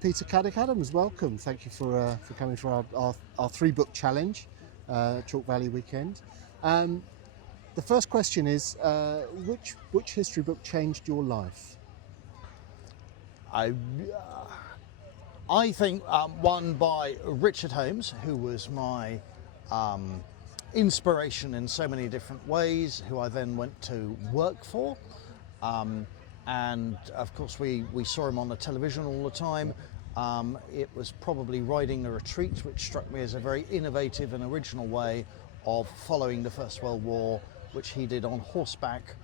Peter Caddick-Adams, welcome. Thank you for coming for our three-book challenge, Chalk Valley Weekend. The first question is, which history book changed your life? I think one by Richard Holmes, who was my inspiration in so many different ways, who I then went to work for. And of course we saw him on the television all the time. It was probably Riding a Retreat, which struck me as a very innovative and original way of following the First World War, which he did on horseback,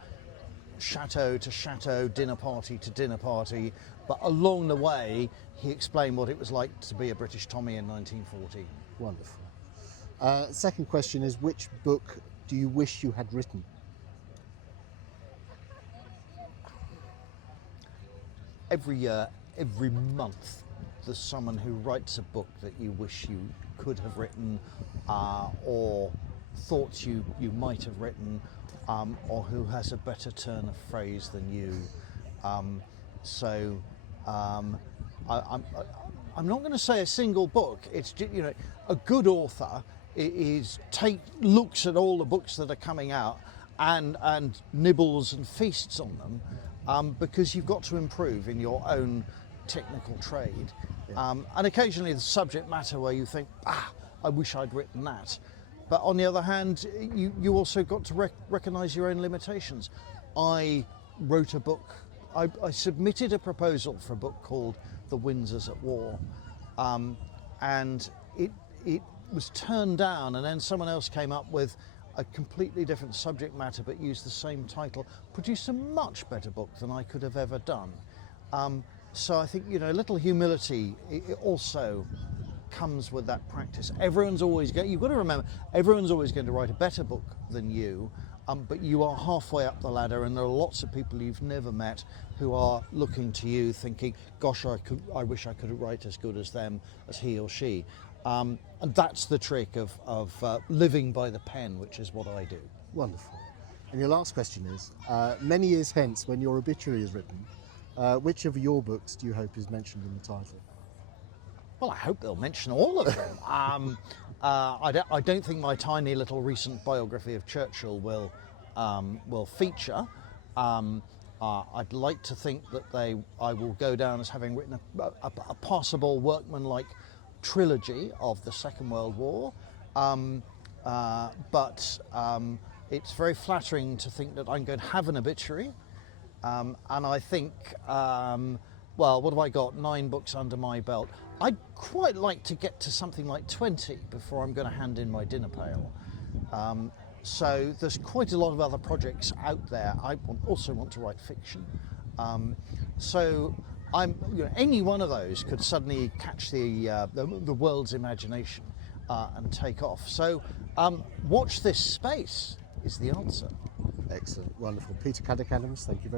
chateau to chateau, dinner party to dinner party, but along the way he explained what it was like to be a British Tommy in 1914. Wonderful. Second question is, which book do you wish you had written? Every year, every month, there's someone who writes a book that you wish you could have written, or thought you might have written, or who has a better turn of phrase than you. I'm not going to say a single book. It's, you know, a good author looks at all the books that are coming out and nibbles and feasts on them. Because you've got to improve in your own technical trade. Yeah. And occasionally the subject matter where you think, I wish I'd written that. But on the other hand, you also got to recognise your own limitations. I wrote a book, I submitted a proposal for a book called The Windsors at War. And it was turned down, and then someone else came up with a completely different subject matter but used the same title, produced a much better book than I could have ever done. So I think, you know, a little humility it also comes with that practice. You've got to remember, everyone's always going to write a better book than you, but you are halfway up the ladder, and there are lots of people you've never met who are looking to you thinking, gosh, I wish I could write as good as them, as he or she. And that's the trick of living by the pen, which is what I do. Wonderful. And your last question is, many years hence, when your obituary is written, which of your books do you hope is mentioned in the title? Well, I hope they'll mention all of them. I don't think my tiny little recent biography of Churchill will feature. I'd like to think that I will go down as having written a passable, workmanlike trilogy of the Second World War, but it's very flattering to think that I'm going to have an obituary, and I think, well, what have I got? 9 books under my belt. I'd quite like to get to something like 20 before I'm going to hand in my dinner pail. So there's quite a lot of other projects out there. I also want to write fiction. So any one of those could suddenly catch the world's imagination and take off. So watch this space is the answer. Excellent, wonderful. Peter Caddick-Adams, thank you very much.